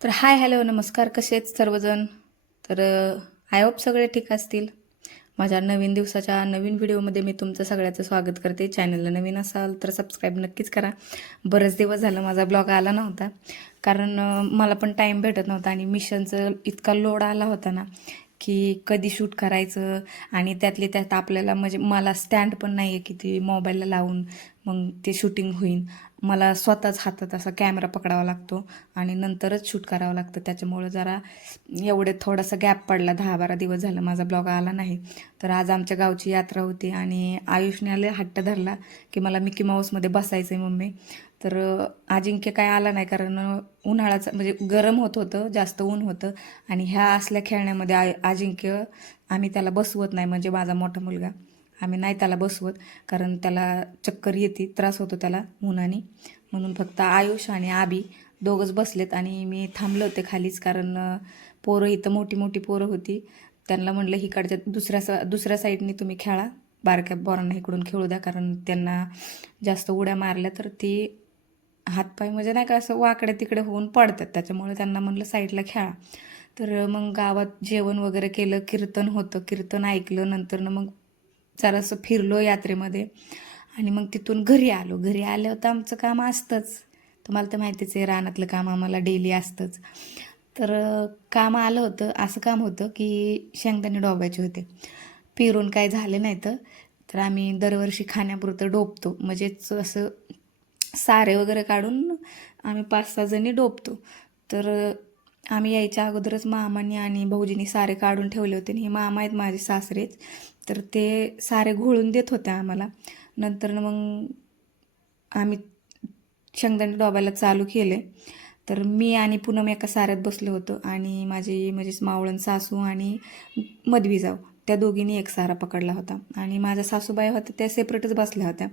तर hi hello नमस्कार, कसे आहेत सर्वजण. तर आय होप सगळे ठीक असतील. माझ्या नवीन दिवसाच्या नवीन व्हिडिओमध्ये मी तुमचं सगळ्याचं स्वागत करते. चॅनलला नवीन असाल तर सबस्क्राईब नक्कीच करा. बरेच दिवस झालं माझा ब्लॉग आला नव्हता, कारण मला पण टाईम भेटत नव्हता आणि मिशनचं इतका लोड आला होता ना की कधी शूट करायचं. आणि त्यातले त्यात आपल्याला म्हणजे मला स्टँड पण नाही आहे की ती मोबाईलला लावून मग ते शूटिंग होईल. मला स्वतःच हातात असा कॅमेरा पकडावा लागतो आणि नंतरच शूट करावं लागतं. त्याच्यामुळं जरा एवढे थोडासा गॅप पडला, 10-12 दिवस झालं माझा ब्लॉग आला नाही. तर आज आमच्या गावची यात्रा होती आणि आयुषने आले हट्ट धरला की मला मिकी माऊसमध्ये बसायचं आहे मम्मी. तर अजिंक्य काय आला नाही, कारण उन्हाळ्याचं म्हणजे गरम होत होतं, जास्त ऊन होतं. आणि ह्या असल्या खेळण्यामध्ये अजिंक्य आम्ही त्याला बसवत नाही, म्हणजे माझा मोठा मुलगा आम्ही नाही त्याला बसवत, कारण त्याला चक्कर येते, त्रास होतो त्याला उन्हाने. म्हणून फक्त आयुष आणि आबी दोघंच बसलेत आणि मी थांबले होते खालीच, कारण पोरं इथं मोठी मोठी पोरं होती. त्यांना म्हणलं इकडच्या दुसऱ्या साईडने तुम्ही खेळा, बारक्या पोरांना इकडून खेळू द्या, कारण त्यांना जास्त उड्या मारल्या तर ती हातपाय म्हणजे नाही का असं वाकडे तिकडे होऊन पडतात. त्याच्यामुळे त्यांना म्हणलं साईडला खेळा. तर मग गावात जेवण वगैरे केलं, कीर्तन होतं, कीर्तन ऐकलं. नंतर मग जरासं फिरलो यात्रेमध्ये आणि मग तिथून घरी आलो. घरी आलं तर आमचं काम असतंच, तुम्हाला तर माहितीच आहे, रानातलं काम आम्हाला डेली असतंच. तर काम आलं होतं, असं काम होतं की शेंगदाणे डोबायचे होते. पेरून काय झाले नाही तर आम्ही दरवर्षी खाण्यापुरतं डोबतो, म्हणजेच असं सारे वगैरे काढून आम्ही 5-6 जणी डोबतो. तर आम्ही यायच्या अगोदरच मामांनी आणि भाऊजींनी सारे काढून ठेवले होते आणि हे मामा आहेत माझे सासरेच, तर ते सारे घोळून देत होते आम्हाला. नंतर मग आम्ही शेंगदाणे डोबायला चालू केले. तर मी आणि पूनम एका साऱ्यात बसलो होतो आणि माझी म्हणजे मावळण सासू आणि मधवी जाऊ, त्या दोघींनी एक सारा पकडला होता आणि माझ्या सासूबाई होत्या त्या सेपरेटच बसल्या होत्या,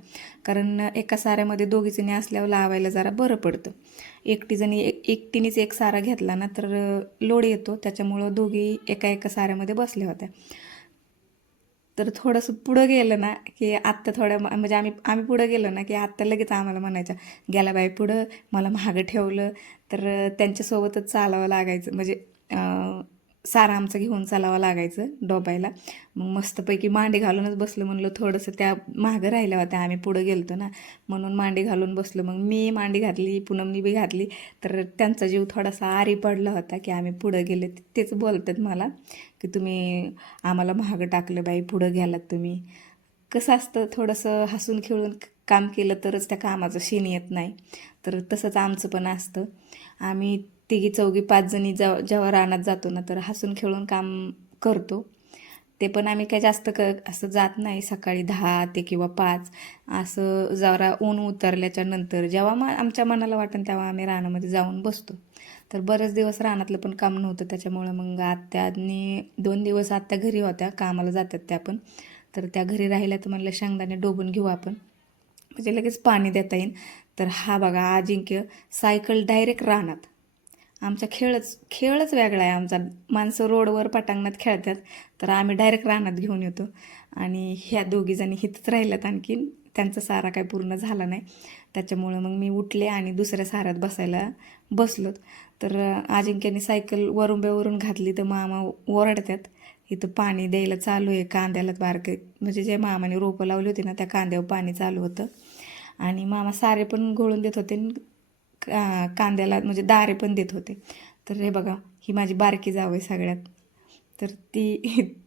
कारण एका साऱ्यामध्ये दोघीजणी असल्यावर लावायला जरा बरं पडतं. एकटीनेच एक सारा घेतला ना तर लोड येतो, त्याच्यामुळं दोघी एका एका साऱ्यामध्ये बसल्या होत्या. तर थोडंसं पुढं गेलं ना की आत्ता थोड्या म्हणजे आम्ही पुढं गेलो ना की आत्ता लगेच आम्हाला म्हणायच्या, गेला बाई पुढं, मला मागं ठेवलं. तर त्यांच्यासोबतच चालावं लागायचं, म्हणजे सारं आमचं घेऊन चालावं लागायचं डोबायला. मग मस्तपैकी मांडी घालूनच बसलं, म्हणलं थोडंसं त्या मागं राहिल्या होत्या, आम्ही पुढं गेलतो ना, म्हणून मांडी घालून बसलो. मग मी मांडी घातली, पूनमनी बी घातली. तर त्यांचा जीव थोडासा आरी पडला होता की आम्ही पुढं गेले. तेच बोलतात मला की तुम्ही आम्हाला मागं टाकलं बाई, पुढं गेलात तुम्ही. कसं असतं, थोडंसं हसून खेळून काम केलं तरच त्या कामाचं शीन येत नाही. तर तसंच आमचं पण असतं. आम्ही तिघी चौघी 5 जणी जेव्हा रानात जातो ना तर हसून खेळून काम करतो. ते पण आम्ही काय जास्त असं जात नाही, सकाळी 10 ते किंवा 5 असं. जरा ऊन उतरल्याच्या नंतर जेव्हा मग आमच्या मनाला वाटेल तेव्हा आम्ही रानामध्ये जाऊन बसतो. तर बरेच दिवस रानातलं पण काम नव्हतं, त्याच्यामुळं मग आत्यानी 2 दिवस आत्या घरी होत्या, कामाला जातात त्या पण. तर त्या घरी राहिल्या तर म्हणलं शेंगदाणे डोबून घेऊ आपण, म्हणजे लगेच पाणी देता येईल. तर हा बघा अजिंक्य सायकल डायरेक्ट रानात. आमचा खेळच वेगळा आहे आमचा. माणसं रोडवर पटांगणात खेळतात, तर आम्ही डायरेक्ट रानात घेऊन येतो. आणि ह्या दोघीजणी हितच राहिल्यात, आणखीन त्यांचा सारा काय पूर्ण झाला नाही. त्याच्यामुळं मग मी उठले आणि दुसऱ्या साऱ्यात बसायला बसलोत. तर अजिंक्याने सायकल वरून घातली तर मामा ओरडतात. इथं पाणी द्यायला चालू आहे कांद्याला, बारके म्हणजे जे मामाने रोपं लावली होती ना त्या कांद्यावर पाणी चालू होतं आणि मामा सारे पण घोळून देत होते, कांद्याला म्हणजे दारे पण देत होते. तर हे बघा, ही माझी बारकी जाव आहे सगळ्यात. तर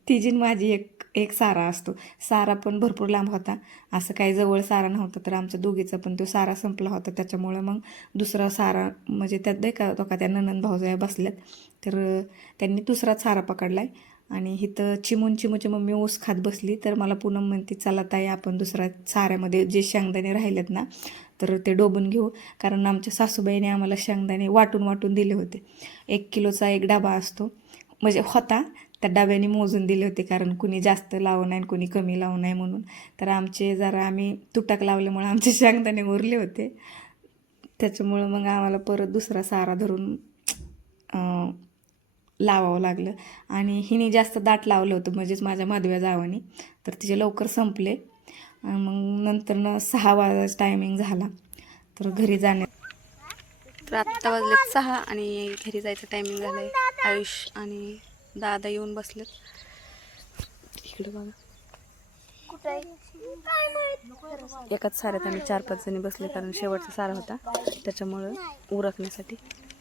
तिची माझी एक एक सारा असतो. सारा पण भरपूर लांब होता, असं काही जवळ सारा नव्हता. तर आमच्या दोघीचा पण तो सारा संपला होता, त्याच्यामुळं मग दुसरा सारा म्हणजे त्यात नाही का तो का त्या ननंद भाऊजाया बसल्यात, तर त्यांनी दुसराच सारा पकडला आहे. आणि इथं चिमूची मम्मी ऊस खात बसली. तर मला पूनम म्हणते, चला ताई आपण दुसऱ्या साऱ्यामध्ये जे शेंगदाणे राहिलेत ना तर ते डोबून घेऊ, कारण आमच्या सासूबाईने आम्हाला शेंगदाणे वाटून वाटून दिले होते. 1 किलोचा एक डबा असतो, म्हणजे होता, त्या डब्याने मोजून दिले होते, कारण कुणी जास्त लावू नाही कुणी कमी लावू नाही म्हणून. तर आमचे जरा आम्ही तुटक लावल्यामुळे आमचे शेंगदाणे उरले होते, त्याच्यामुळं मग आम्हाला परत दुसरा सारा धरून लावावं लागलं. आणि हिने जास्त दाट लावलं होतं, म्हणजेच माझ्या माधव्या जावानी, तर तिचे लवकर संपले. मग नंतर 6 वाजायचा टायमिंग झाला तर घरी जाणे. तर आत्ता वाजलेत 6 आणि घरी जायचं टायमिंग झालंय. आयुष आणि दादा येऊन बसलेत इकडे बघा. एकाच साऱ्यात आम्ही 4-5 जणी बसले कारण शेवटचा सारा होता त्याच्यामुळं उरकण्यासाठी.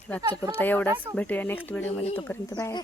रातच्या पुरता एवढाच. भेटूया नेक्स्ट व्हिडिओमध्ये. तोपर्यंत बाय.